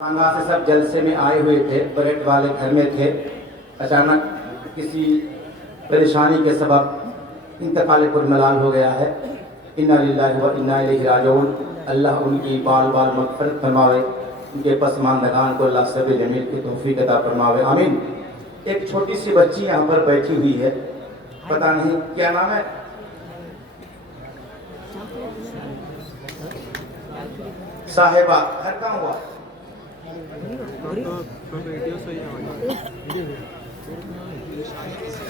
خانگاہ سے سب جلسے میں آئے ہوئے تھے، بریٹ والے گھر میں تھے. اچانک کسی پریشانی کے سبب انتقال پرملال ہو گیا ہے. انا للہ و انا الیہ راجعون. اللہ ان کی بال بال مغفرت فرماوے، ان کے پسماندگان کو اللہ سبیل جمیل کی توفیق عطا فرماوے، آمین. ایک چھوٹی سی بچی یہاں پر بیٹھی ہوئی ہے، پتہ نہیں کیا نام ہے، صاحبہ. گھر کہاں ہوا؟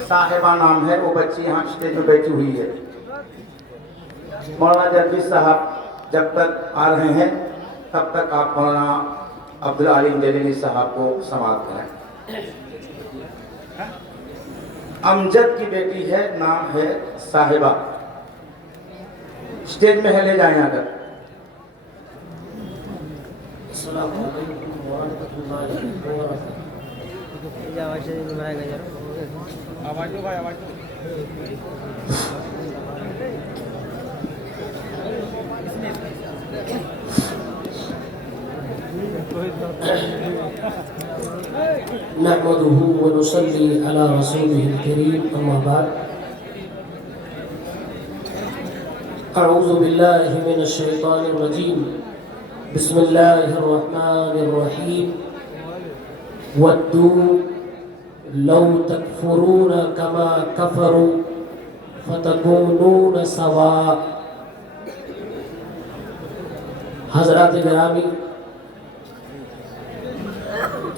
صاحبہ نام ہے. وہ بچی یہاں اسٹیج میں بیٹھی ہوئی ہے. مولانا جدوی صاحب جب تک آ رہے ہیں تب تک آپ مولانا عبدالعلیم جلیلی صاحب کو سماعت کریں. امجد کی بیٹی ہے، نام ہے صاحبہ. اسٹیج میں ہے، لے جائیں اگر. السلام علیکم ورحمۃ اللہ وبرکاتہ. نحمده ونصلي على رسوله الكريم، اما بعد. اعوذ باللہ من الشیطان الرجیم، بسم اللہ الرحمن الرحیم. ودوا لو تکفرون کما کفروا فتکونون سواء. حضرات گرامی،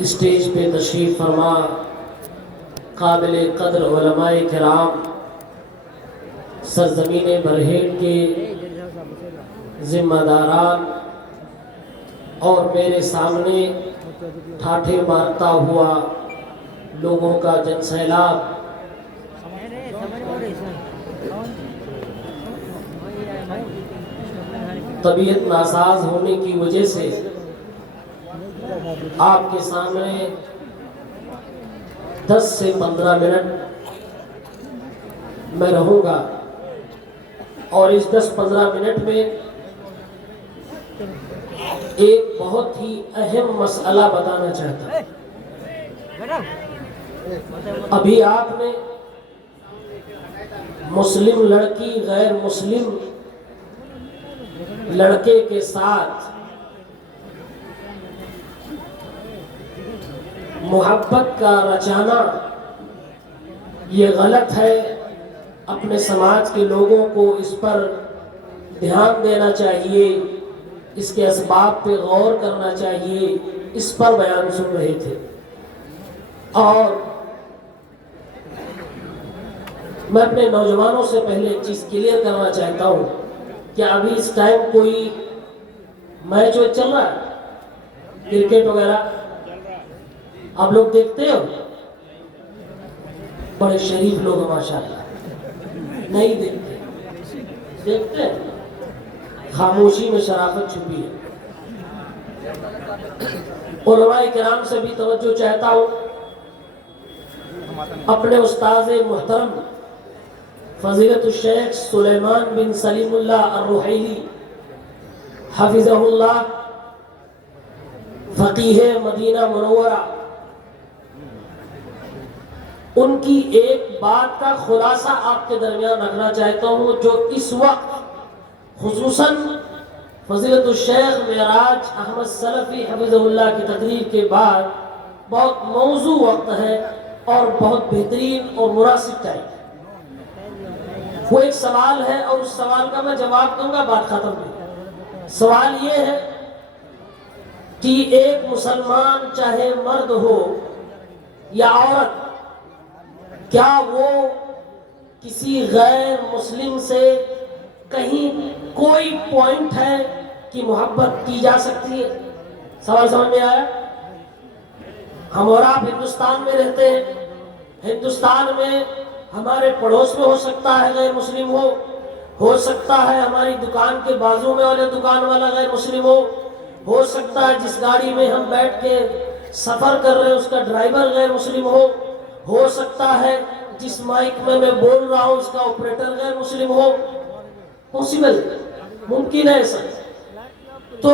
اسٹیج پہ تشریف فرما قابل قدر علماء کرام، سرزمین برہیٹ کے ذمہ داران، اور میرے سامنے ٹھاٹھے مارتا ہوا لوگوں کا جن سیلاب، طبیعت ناساز ہونے کی وجہ سے آپ کے سامنے 10 سے 15 منٹ میں رہوں گا، اور اس 10-15 منٹ میں ایک بہت ہی اہم مسئلہ بتانا چاہتا ہوں. ابھی آپ نے مسلم لڑکی غیر مسلم لڑکے کے ساتھ محبت کا رچانا یہ غلط ہے. اپنے سماج کے لوگوں کو اس پر دھیان دینا چاہیے، اس کے اسباب پہ غور کرنا چاہیے. اس پر بیان سن رہے تھے. اور میں اپنے نوجوانوں سے پہلے ایک چیز کلیئر کرنا چاہتا ہوں کہ ابھی اس ٹائم کوئی میچ چل رہا ہے، کرکٹ وغیرہ آپ لوگ دیکھتے ہو؟ بڑے شریف لوگ ہیں ماشاءاللہ. نہیں دیکھتے؟ دیکھتے ہیں. خاموشی میں شرافت چھپی ہے. علماء کرام سے بھی توجہ چاہتا ہوں. اپنے استاذ محترم فضیلت الشیخ سلیمان بن سلیم اللہ الرحیلی حفظہ اللہ، فقیہ مدینہ منورہ، ان کی ایک بات کا خلاصہ آپ کے درمیان رکھنا چاہتا ہوں، جو اس وقت خصوصاً فضیلت الشیخ معراج احمد سلفی حفظہ اللہ کی تقریر کے بعد بہت موضوع وقت ہے اور بہت بہترین اور مناسب ٹائم. وہ ایک سوال ہے اور اس سوال کا میں جواب دوں گا، بات ختم نہیں. سوال یہ ہے کہ ایک مسلمان چاہے مرد ہو یا عورت، کیا وہ کسی غیر مسلم سے کہیں کوئی پوائنٹ ہے کہ محبت کی جا سکتی ہے؟ سوال سمجھ میں آیا؟ ہم اور آپ ہندوستان میں رہتے ہیں. ہندوستان میں ہمارے پڑوس میں ہو سکتا ہے غیر مسلم ہو سکتا ہے ہماری دکان کے بازو میں والے دکان والا غیر مسلم ہو سکتا ہے جس گاڑی میں ہم بیٹھ کے سفر کر رہے ہیں اس کا ڈرائیور غیر مسلم ہو سکتا ہے جس مائک میں میں بول رہا ہوں اس کا آپریٹر غیر مسلم ہو. پوسیبل، ممکن ہے ایسا. تو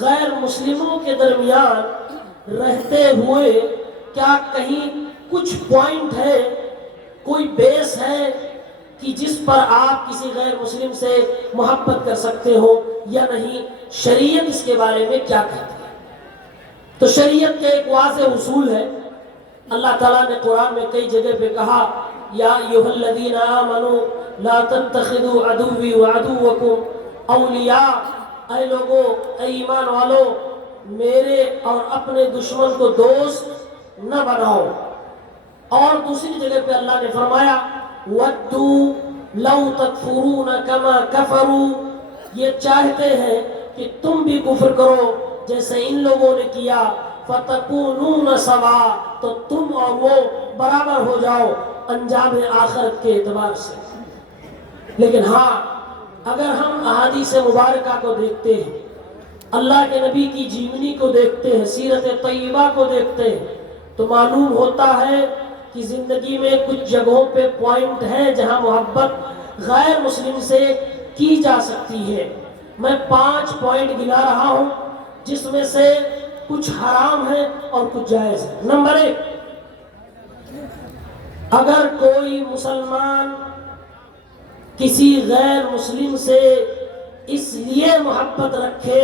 غیر مسلموں کے درمیان رہتے ہوئے کیا کہیں کچھ پوائنٹ ہے، کوئی بیس ہے کہ جس پر آپ کسی غیر مسلم سے محبت کر سکتے ہو یا نہیں؟ شریعت اس کے بارے میں کیا کہتی ہے؟ تو شریعت کے ایک واضح اصول ہے۔ اللہ تعالیٰ نے قرآن میں کئی جگہ پہ کہا یا ایھا الذین آمنوا لا تتخذوا عدوی وعدوکم اولیاء، اے لوگو، اے ایمان والو، میرے اور اپنے دشمن کو دوست نہ بناؤ۔ اور دوسری جگہ پہ اللہ نے فرمایا وَدُّوا لَوْ تَكْفُرُونَ كَمَا كَفَرُوا، یہ چاہتے ہیں کہ تم بھی کفر کرو جیسے ان لوگوں نے کیا، فَتَكُونُونَ سَوَاءً، تو تم اور وہ برابر ہو جاؤ انجام آخرت کے اعتبار سے۔ لیکن ہاں، اگر ہم احادیث مبارکہ کو دیکھتے ہیں، اللہ کے نبی کی جیونی کو دیکھتے ہیں، سیرت طیبہ کو دیکھتے ہیں، تو معلوم ہوتا ہے کہ زندگی میں کچھ جگہوں پہ پوائنٹ ہیں جہاں محبت غیر مسلم سے کی جا سکتی ہے۔ میں 5 پوائنٹ گنا رہا ہوں جس میں سے کچھ حرام ہے اور کچھ جائز ہے۔ نمبر 1، اگر کوئی مسلمان کسی غیر مسلم سے اس لیے محبت رکھے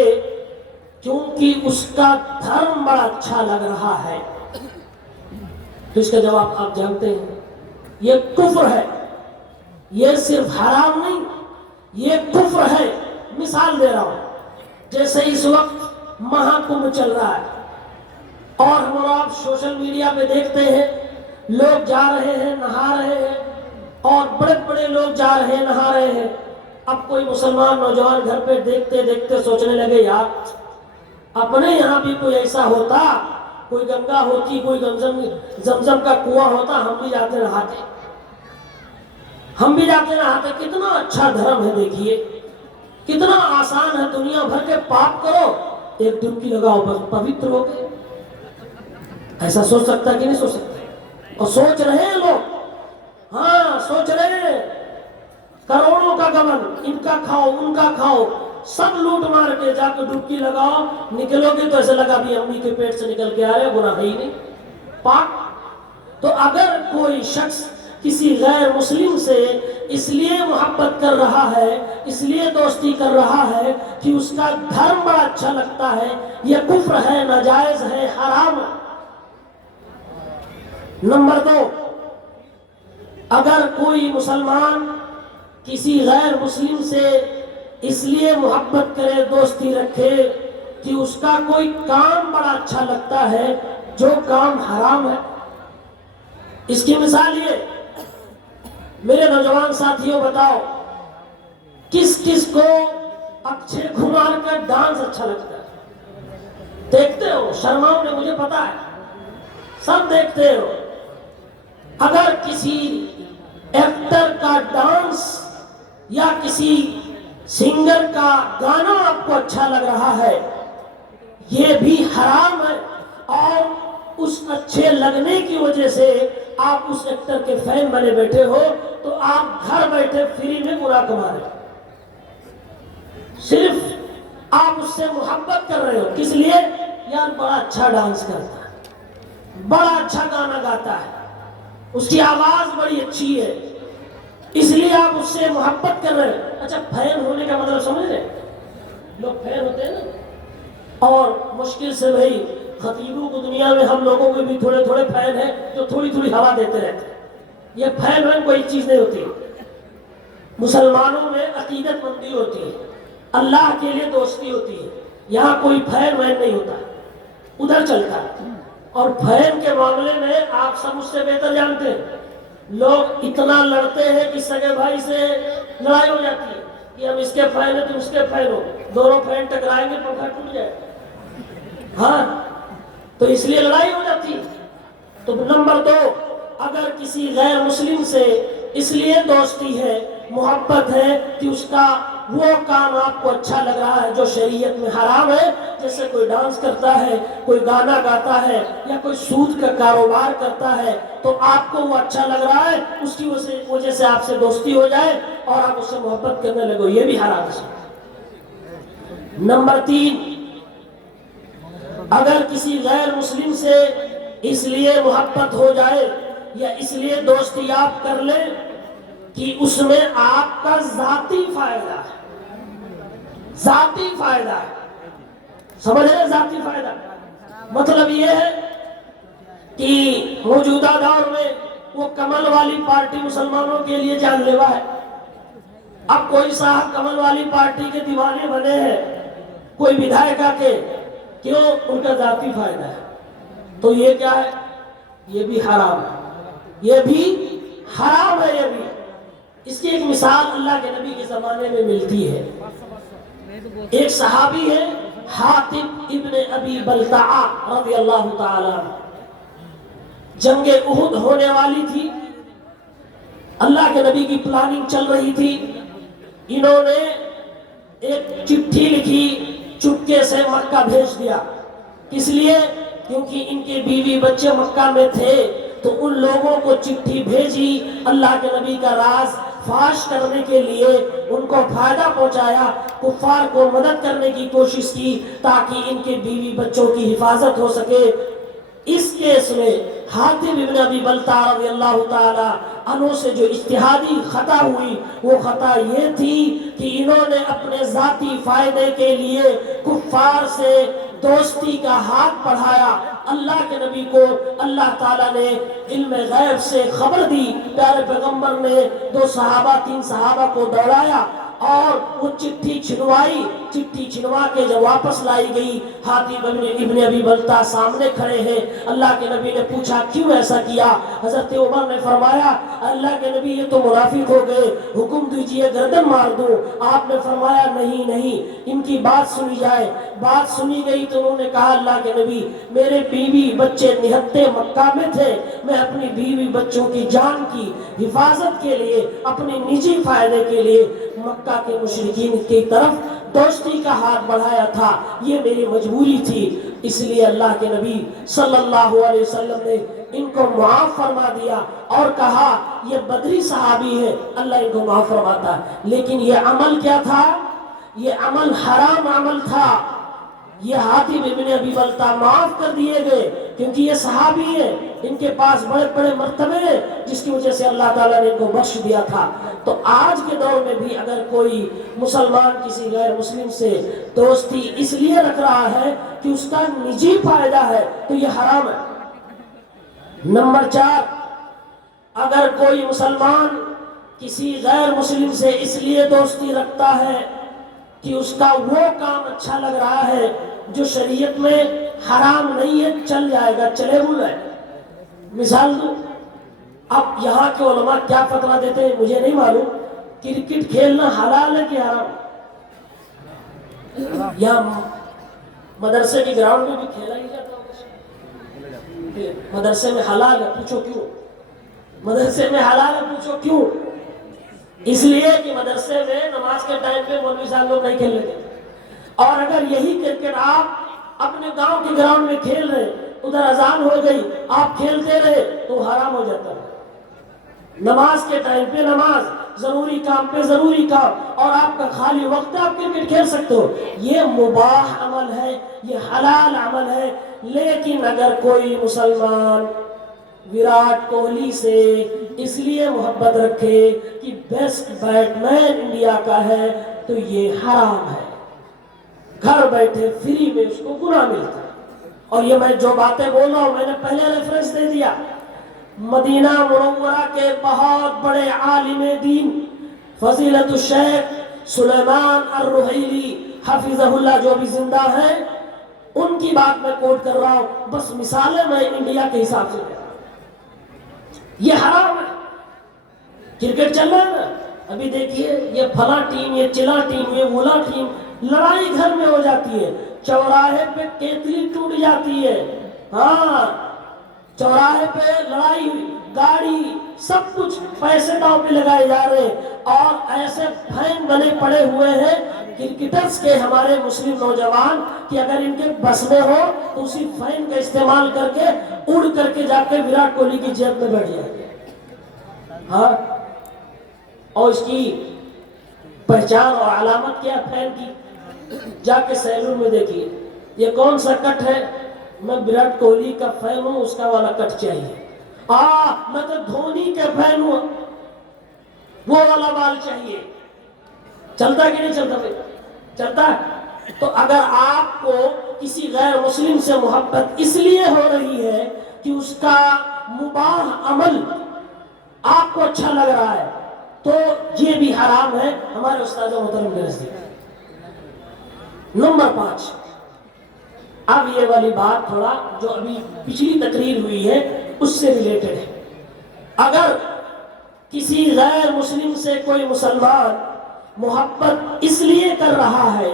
کیونکہ اس کا دھرم بڑا اچھا لگ رہا ہے، تو اس کا جواب آپ جانتے ہیں، یہ کفر ہے۔ یہ صرف حرام نہیں، یہ کفر ہے۔ مثال دے رہا ہوں، جیسے اس وقت مہا کمبھ چل رہا ہے اور ہم اور آپ سوشل میڈیا پہ دیکھتے ہیں لوگ جا رہے ہیں، نہا رہے ہیں، اور بڑے بڑے لوگ جا رہے ہیں، نہا رہے ہیں۔ اب کوئی مسلمان نوجوان گھر پہ دیکھتے دیکھتے سوچنے لگے یار اپنے یہاں بھی کوئی ایسا ہوتا، کوئی گنگا ہوتی، کوئی زمزم کا کنواں ہوتا، ہم بھی جاتے نہاتے، ہم بھی جاتے نہاتے۔ کتنا اچھا دھرم ہے، دیکھیے کتنا آسان ہے، دنیا بھر کے پاپ کرو، ایک ڈبکی لگاؤ، بس پوتر ہو گئے۔ ایسا سوچ سکتا کہ نہیں سوچ سکتا؟ اور سوچ رہے ہیں لوگ، ہاں سوچ رہے ہیں، کروڑوں کا گمن، ان کا کھاؤ ان کا کھاؤ، سب لوٹ مار کے جا کے ڈبکی لگاؤ، نکلو گے تو ایسا لگا بھی امی کے پیٹ سے نکل کے آ رہے، گناہ ہی نہیں، پاک۔ تو اگر کوئی شخص کسی غیر مسلم سے اس لیے محبت کر رہا ہے، اس لیے دوستی کر رہا ہے کہ اس کا دھرم بڑا اچھا لگتا ہے، یہ کفر ہے، ناجائز ہے، حرام ہے۔ نمبر 2، اگر کوئی مسلمان کسی غیر مسلم سے اس لیے محبت کرے، دوستی رکھے کہ اس کا کوئی کام بڑا اچھا لگتا ہے جو کام حرام ہے۔ اس کی مثال یہ، میرے نوجوان ساتھیوں بتاؤ کس کس کو اکچھے کمار کا ڈانس اچھا لگتا ہے؟ دیکھتے ہو، شرماؤ نے، مجھے پتا ہے سب دیکھتے ہو۔ اگر کسی ایکٹر کا ڈانس یا کسی سنگر کا گانا آپ کو اچھا لگ رہا ہے، یہ بھی حرام ہے، اور اس اچھے لگنے کی وجہ سے آپ اس ایکٹر کے فین بنے بیٹھے ہو تو آپ گھر بیٹھے فری میں گناہ کما رہے ہو۔ صرف آپ اس سے محبت کر رہے ہو، کس لیے؟ یار بڑا اچھا ڈانس کرتا ہے، بڑا اچھا گانا گاتا ہے، اس کی آواز بڑی اچھی ہے، اس لیے آپ اس سے محبت کر رہے ہیں۔ اچھا، فین ہونے کا مطلب سمجھ رہے ہیں؟ لوگ فین ہوتے ہیں نا، اور مشکل سے بھائی خطیبوں کو دنیا میں ہم لوگوں کے بھی تھوڑے تھوڑے فین ہیں جو تھوڑی تھوڑی ہوا دیتے رہتے ہیں۔ یہ فین کوئی چیز نہیں ہوتی۔ مسلمانوں میں عقیدت مندی ہوتی ہے، اللہ کے لیے دوستی ہوتی ہے، یہاں کوئی فین نہیں ہوتا، ادھر چلتا ہے۔ اور فین کے معاملے میں آپ سب اس سے بہتر جانتے ہیں، لوگ اتنا لڑتے ہیں کہ سگے بھائی سے لڑائی ہو جاتی ہے کہ ہم اس کے فین ہیں تم اس کے فین ہو، دونوں فین ٹکرائیں گے پنکھا ٹوٹ جائے، ہاں تو اس لیے لڑائی ہو جاتی ہے۔ تو نمبر 2، اگر کسی غیر مسلم سے اس لیے دوستی ہے، محبت ہے کہ اس کا وہ کام آپ کو اچھا لگ رہا ہے جو شریعت میں حرام ہے، جیسے کوئی ڈانس کرتا ہے، کوئی گانا گاتا ہے، یا کوئی سود کا کاروبار کرتا ہے، تو آپ کو وہ اچھا لگ رہا ہے، اس کی وجہ سے آپ سے دوستی ہو جائے اور آپ اس سے محبت کرنے لگو، یہ بھی حرام ہے۔ نمبر 3، اگر کسی غیر مسلم سے اس لیے محبت ہو جائے یا اس لیے دوستیاب کر لے کہ اس میں آپ کا ذاتی فائدہ ہے، ذاتی فائدہ ہے، سمجھ رہے؟ ذاتی فائدہ مطلب یہ ہے کہ موجودہ دور میں وہ کمل والی پارٹی مسلمانوں کے لیے جان لیوا ہے۔ اب کوئی صاحب کمل والی پارٹی کے دیوانے بنے ہیں کوئی ودھائکا کے، کیوں؟ ان کا ذاتی فائدہ ہے، تو یہ کیا ہے؟ یہ بھی حرام ہے، یہ بھی حرام ہے۔ یہ بھی اس کی ایک مثال اللہ کے نبی کے زمانے میں ملتی ہے۔ ایک صحابی ہے حاتب ابن ابی بلتعہ رضی اللہ تعالی عنہ، جنگ احد ہونے والی تھی، اللہ کے نبی کی پلاننگ چل رہی تھی۔ انہوں نے ایک چٹھی لکھی، چپکے سے مکہ بھیج دیا۔ کس لیے؟ کیونکہ ان کے بیوی بچے مکہ میں تھے، تو ان لوگوں کو چٹھی بھیجی، اللہ کے نبی کا راز فاش کرنے کے لیے، ان کو فائدہ پہنچایا، کفار کو مدد کرنے کی کوشش کی تاکہ ان کے بیوی بچوں کی حفاظت ہو سکے۔ اس کیس میں حاتب ابن ابی بلتعہ رضی اللہ تعالی عنہ سے جو اجتہادی خطا ہوئی، وہ خطا یہ تھی کہ انہوں نے اپنے ذاتی فائدے کے لیے کفار سے دوستی کا ہاتھ بڑھایا۔ اللہ کے نبی کو اللہ تعالیٰ نے علم غیب سے خبر دی، پیارے پیغمبر نے 2 صحابہ 3 صحابہ کو دوڑایا اور وہ چٹھی چھنوائی۔ چٹھی چھنوا کے جب واپس لائی گئی، حاتب ابن ابی بلتعہ سامنے کھڑے ہیں۔ اللہ کے نبی نے پوچھا کیوں ایسا کیا؟ حضرت عمر نے فرمایا اللہ کے نبی یہ تو منافق ہو گئے، حکم دیجئے گردن مار دو۔ آپ نے فرمایا نہیں نہیں، ان کی بات سنی جائے۔ بات سنی گئی تو انہوں نے کہا اللہ کے نبی میرے بیوی بچے نہتے مکہ میں تھے، میں اپنی بیوی بچوں کی جان کی حفاظت کے لیے، اپنے نجی فائدے کے لیے مکہ کے مشرکین کی طرف دوستی کا ہاتھ بڑھایا تھا، یہ میری مجبوری تھی۔ اس لیے اللہ کے نبی صلی اللہ علیہ وسلم نے ان کو معاف فرما دیا اور کہا یہ بدری صحابی ہے، اللہ ان کو معاف فرماتا ہے۔ لیکن یہ عمل کیا تھا؟ یہ عمل حرام عمل تھا۔ یہ حاتب ابن ابی بلتعہ معاف کر دیے گئے کیونکہ یہ صحابی ہے، ان کے پاس بڑے بڑے مرتبے ہیں، جس کی وجہ سے اللہ تعالیٰ نے ان کو بخش دیا تھا۔ تو آج کے دور میں بھی اگر کوئی مسلمان کسی غیر مسلم سے دوستی اس لیے رکھ رہا ہے کہ اس کا نجی فائدہ ہے تو یہ حرام ہے۔ نمبر 4، اگر کوئی مسلمان کسی غیر مسلم سے اس لیے دوستی رکھتا ہے کہ اس کا وہ کام اچھا لگ رہا ہے جو شریعت میں حرام نہیں ہے، چل جائے گا، چلے بول ہے۔ مثال دوں، اب یہاں کے علماء کیا فتویٰ دیتے ہیں مجھے نہیں معلوم، کرکٹ کھیلنا حلال ہے کہ حرام؟ یا مدرسے کے گراؤنڈ میں بھی کھیلا ہی جاتا ہے، مدرسے میں حلال ہے، پوچھو کیوں؟ مدرسے میں حلال ہے، پوچھو کیوں؟ اس لیے کہ مدرسے میں نماز کے ٹائم پہ مولوی صاحب لوگ نہیں کھیلنے دیتے، اور اگر یہی کرکٹ آپ اپنے گاؤں کے گراؤنڈ میں کھیل رہے، ادھر اذان ہو گئی، آپ کھیلتے رہے تو حرام ہو جاتا ہے۔ نماز کے ٹائم پہ نماز، ضروری کام پہ ضروری کام، اور آپ کا خالی وقت ہے آپ کرکٹ کھیل سکتے ہو، یہ مباح عمل ہے، یہ حلال عمل ہے۔ لیکن اگر کوئی مسلمان وراٹ کوہلی سے اس لیے محبت رکھے کہ بیسٹ بیٹ مین انڈیا کا ہے تو یہ حرام ہے، گھر بیٹھے فری میں اس کو گناہ ملتا ہے۔ اور یہ میں جو باتیں بول رہا ہوں میں نے پہلے ریفرنس دے دیا، مدینہ منورہ کے بہت بڑے عالم دین فضیلت الشیخ سلیمان الرحیلی حفظہ اللہ جو بھی زندہ ہیں، ان کی بات میں کوٹ کر رہا ہوں، بس مثالیں میں انڈیا کے حساب سے دے رہا ہوں۔ یہ حرام ہے۔ کرکٹ چل رہا ہے نا، ابھی دیکھیے یہ پھلا ٹیم، یہ چلا ٹیم، یہ ولا ٹیم، لڑائی گھر میں ہو جاتی ہے، چوراہے پہ کیتلی ٹوٹ جاتی ہے، ہاں چوراہے پہ لڑائی ہوئی، گاڑی سب کچھ پیسے داؤ پہ لگائے جا رہے ہیں، اور ایسے فین بنے پڑے ہوئے ہیں کرکٹرز کے ہمارے مسلم نوجوان کہ اگر ان کے بس میں ہو تو اسی فین کا استعمال کر کے اڑ کر کے جا کے وراٹ کوہلی کی جیب میں بیٹھ جائیں گے، ہاں۔ اور اس کی پہچان اور علامت کیا فین کی؟ جا کے سیلون میں دیکھیے، یہ کون سا کٹ ہے میں وراٹ کوہلی کا فین ہوں، اس کا والا کٹ چاہیے، میں تو دھونی کے فین ہوں، وہ والا بال چاہیے۔ چلتا ہے کہ نہیں چلتا بھائی؟ چلتا ہے۔ تو اگر آپ کو کسی غیر مسلم سے محبت اس لیے ہو رہی ہے کہ اس کا مباح عمل آپ کو اچھا لگ رہا ہے تو یہ بھی حرام ہے ہمارے استاد محترم کے نزدیک۔ نمبر 5، اب یہ والی بات تھوڑا جو ابھی پچھلی تقریر ہوئی ہے اس سے ریلیٹڈ ہے۔ اگر کسی غیر مسلم سے کوئی مسلمان محبت اس لیے کر رہا ہے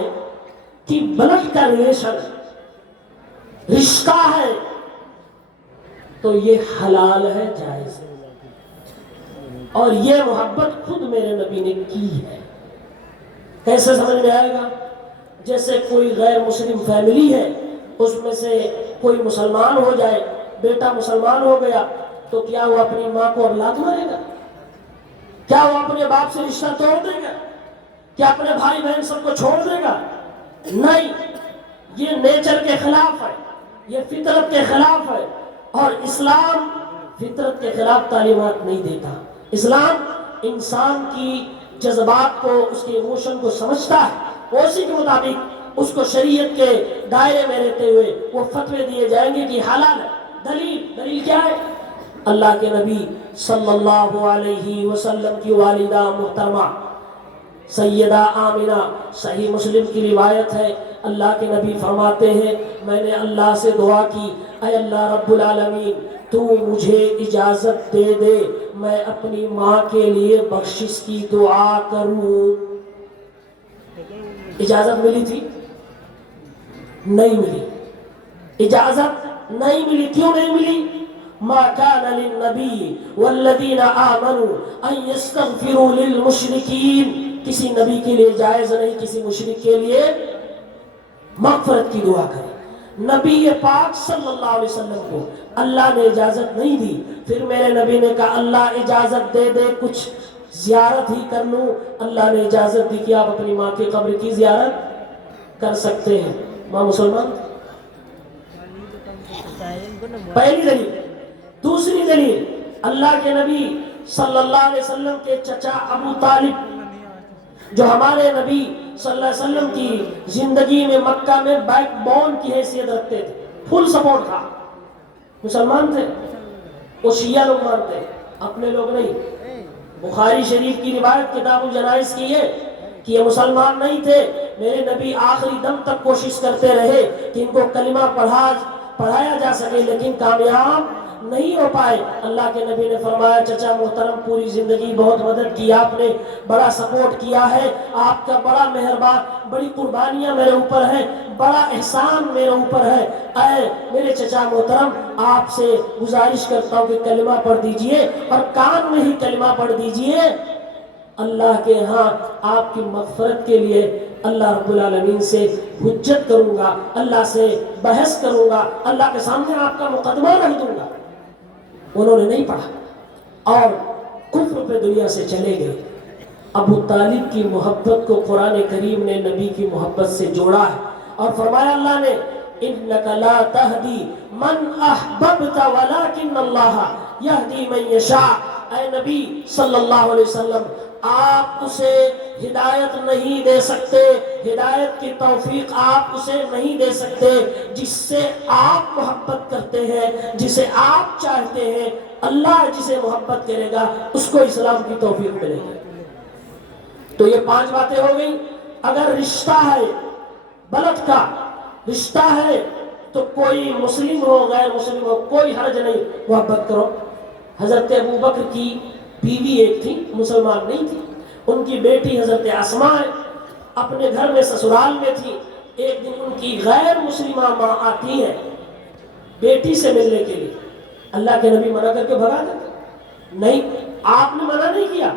کہ بلڈ کا ریلیشن، رشتہ ہے، تو یہ حلال ہے، جائز ہے، اور یہ محبت خود میرے نبی نے کی ہے۔ کیسے سمجھ میں آئے گا؟ جیسے کوئی غیر مسلم فیملی ہے، اس میں سے کوئی مسلمان ہو جائے، بیٹا مسلمان ہو گیا، تو کیا وہ اپنی ماں کو اب لات مارے گا؟ کیا وہ اپنے باپ سے رشتہ توڑ دے گا؟ کیا اپنے بھائی بہن سب کو چھوڑ دے گا؟ نہیں، یہ نیچر کے خلاف ہے، یہ فطرت کے خلاف ہے، اور اسلام فطرت کے خلاف تعلیمات نہیں دیتا۔ اسلام انسان کی جذبات کو، اس کے ایموشن کو سمجھتا ہے، اسی کے مطابق اس کو شریعت کے دائرے میں رہتے ہوئے وہ فتوے دیے جائیں گے کہ حلال ہے۔ دلیل کیا ہے؟ اللہ کے نبی صلی اللہ علیہ وسلم کی والدہ محترمہ سیدہ آمنہ، صحیح مسلم کی روایت ہے، اللہ کے نبی فرماتے ہیں میں نے اللہ سے دعا کی، اے اللہ رب العالمین تو مجھے اجازت دے دے میں اپنی ماں کے لیے بخشش کی دعا کروں۔ اجازت ملی تھی؟ نہیں ملی، اجازت نہیں ملی۔ کیوں نہیں ملی؟ ما كان للنبي والذين آمنوا ان يستغفروا للمشركين، کسی نبی کے لیے جائز نہیں کسی مشرک کے لیے مغفرت کی دعا کرے۔ نبی پاک صلی اللہ علیہ وسلم کو اللہ نے اجازت نہیں دی، پھر میرے نبی نے کہا اللہ اجازت دے دے کچھ زیارت ہی کر لوں، اللہ نے اجازت دی کہ آپ اپنی ماں کی قبر کی زیارت کر سکتے ہیں۔ ماں مسلمان، پہلی دلیل۔ دوسری دلیل، اللہ کے نبی صلی اللہ علیہ وسلم کے چچا ابو طالب جو ہمارے نبی صلی اللہ علیہ وسلم کی زندگی میں مکہ میں بیک بون کی حیثیت رکھتے تھے، فل سپورٹ تھا، مسلمان تھے، وہ شیعہ لوگ مانتے، اپنے لوگ نہیں۔ بخاری شریف کی روایت کتاب الجنائز کی ہے کہ یہ مسلمان نہیں تھے، میرے نبی آخری دم تک کوشش کرتے رہے کہ ان کو کلمہ پڑھایا جا سکے، لیکن کامیاب نہیں ہو پائے۔ اللہ کے نبی نے فرمایا چچا محترم پوری زندگی بہت مدد کی آپ نے، بڑا سپورٹ کیا ہے، آپ کا بڑا مہربان، بڑی قربانیاں میرے اوپر ہیں، بڑا احسان میرے اوپر ہے، اے میرے چچا محترم آپ سے گزارش کرتا ہوں کہ کلمہ پڑھ دیجئے، اور کان میں ہی کلمہ پڑھ دیجئے، اللہ کے ہاں آپ کی مغفرت کے لیے اللہ رب العالمین سے حجت کروں گا، اللہ سے بحث کروں گا، اللہ کے سامنے آپ کا مقدمہ رکھ دوں گا۔ انہوں نے نہیں پڑھا اور کفر پہ دنیا سے چلے گئے۔ ابو طالب کی محبت کو قرآن کریم نے نبی کی محبت سے جوڑا ہے اور فرمایا اللہ نے انک لا تہدی من احببت ولکن اللہ یہدی من یشاء۔ اے نبی صلی اللہ علیہ وسلم آپ اسے ہدایت نہیں دے سکتے، ہدایت کی توفیق آپ اسے نہیں دے سکتے، جس سے آپ محبت کرتے ہیں، جسے آپ چاہتے ہیں، اللہ جسے محبت کرے گا اس کو اسلام کی توفیق ملے گی۔ تو یہ 5 باتیں ہو گئی۔ اگر رشتہ ہے، بلد کا رشتہ ہے، تو کوئی مسلم ہو غیر مسلم ہو کوئی حرج نہیں، محبت کرو۔ حضرت ابو بکر کی بیوی ایک تھی، مسلمان نہیں تھی، ان کی بیٹی حضرت اسماء اپنے گھر میں سسرال میں تھی۔ ایک دن ان کی غیر مسلمہ ماں آتی ہے بیٹی سے ملنے کے لیے، اللہ کے نبی منع کر کے بھگا دیتے؟ نہیں، آپ نے منع نہیں کیا۔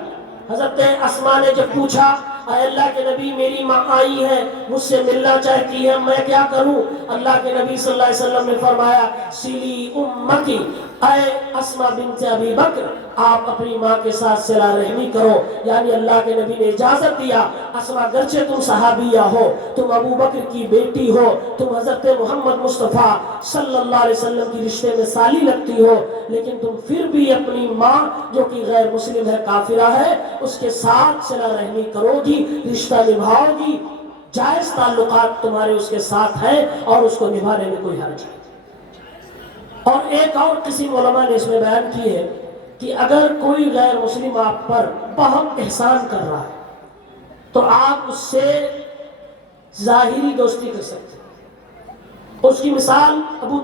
حضرت اسماء نے جب پوچھا اے اللہ کے نبی میری ماں آئی ہے مجھ سے ملنا چاہتی ہے میں کیا کروں؟ اللہ کے نبی صلی اللہ علیہ وسلم نے فرمایا سلی امکی، اے اسما بنت ابی بکر آپ اپنی ماں کے ساتھ صلہ رحمی کرو. یعنی اللہ کے نبی نے اجازت دیا. اسما گرچہ تم صحابیہ ہو, تم ابو بکر کی بیٹی ہو, تم حضرت محمد مصطفیٰ صلی اللہ علیہ وسلم کی رشتے میں سالی لگتی ہو, لیکن تم پھر بھی اپنی ماں جو کہ غیر مسلم ہے, کافرہ ہے, اس کے ساتھ صلہ رحمی کرو گی, رشتہ نبھاؤ گی. جائز تعلقات تمہارے اس کے ساتھ ہیں اور اس کو نبھانے میں کوئی حرج نہیں. اور ایک اور قسم علماء نے اس میں بیان کی ہے کہ اگر کوئی غیر مسلم آپ پر بہت احسان کر رہا ہے تو آپ اس سے ظاہری دوستی کر سکتے ہیں. اس کی مثال ابو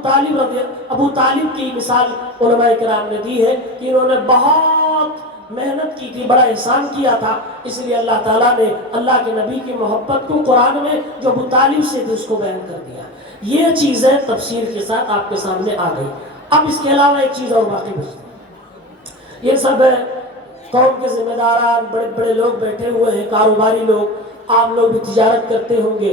طالب کی مثال علماء کرام نے دی ہے کہ انہوں نے بہت محنت کی تھی, بڑا احسان کیا تھا, اس لیے اللہ تعالیٰ نے اللہ کے نبی کی محبت کو قرآن میں جو ابو طالب سے تھی اس کو بیان کر دیا. یہ چیزیں تفسیر کے ساتھ آپ کے سامنے آ گئی. اب اس کے علاوہ ایک چیز اور باقی بچتی. یہ سب قوم کے ذمہ داران, بڑے بڑے لوگ بیٹھے ہوئے ہیں, کاروباری لوگ, آپ لوگ بھی تجارت کرتے ہوں گے.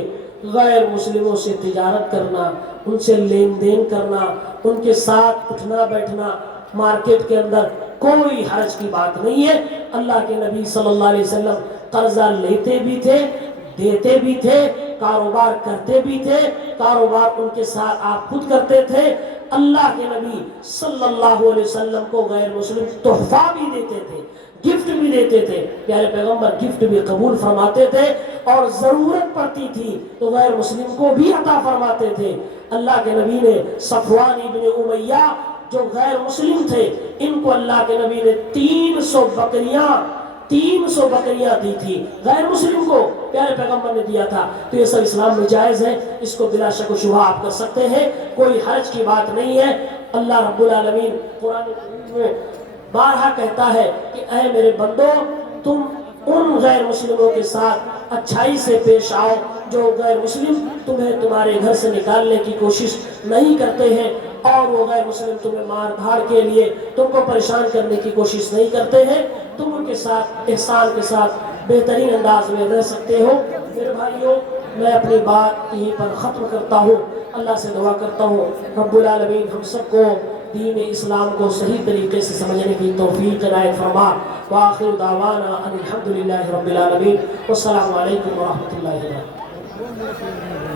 غیر مسلموں سے تجارت کرنا, ان سے لین دین کرنا, ان کے ساتھ اٹھنا بیٹھنا مارکیٹ کے اندر کوئی حرج کی بات نہیں ہے. اللہ کے نبی صلی اللہ علیہ وسلم قرضہ لیتے بھی تھے, دیتے بھی تھے, کاروبار کرتے بھی تھے, کاروبار ان کے ساتھ آپ خود کرتے تھے. اللہ کے نبی صلی اللہ علیہ وسلم کو غیر مسلم تحفہ بھی دیتے تھے, گفٹ بھی دیتے تھے. پیارے پیغمبر گفٹ بھی قبول فرماتے تھے, اور ضرورت پڑتی تھی تو غیر مسلم کو بھی عطا فرماتے تھے. اللہ کے نبی نے صفوان ابن امیہ جو غیر مسلم تھے, ان کو اللہ کے نبی نے 300 بکریاں دی تھی, غیر مسلم کو پیارے پیغمبر نے دیا تھا. تو یہ سب اسلام میں جائز ہے, اس کو بلا شک و شبہ آپ کر سکتے ہیں, کوئی حرج کی بات نہیں ہے. اللہ رب العالمین قرآن میں بارہا کہتا ہے کہ اے میرے بندو, تم ان غیر مسلموں کے ساتھ اچھائی سے پیش آؤ جو غیر مسلم تمہیں تمہارے گھر سے نکالنے کی کوشش نہیں کرتے ہیں, اور وہ غیر مسلم تمہیں مار دھاڑ کے لیے تم کو پریشان کرنے کی کوشش نہیں کرتے ہیں. تم ان کے ساتھ احسان کے ساتھ بہترین انداز میں رہ سکتے ہو. میرے بھائیوں, میں اپنی بات یہیں پر ختم کرتا ہوں. اللہ سے دعا کرتا ہوں رب العالمین ہم سب کو دین اسلام کو صحیح طریقے سے سمجھنے کی توفیق عنایت فرما. وآخر دعوانا ان الحمدللہ رب العالمین, والسلام علیکم ورحمۃ اللہ وبرکاتہ.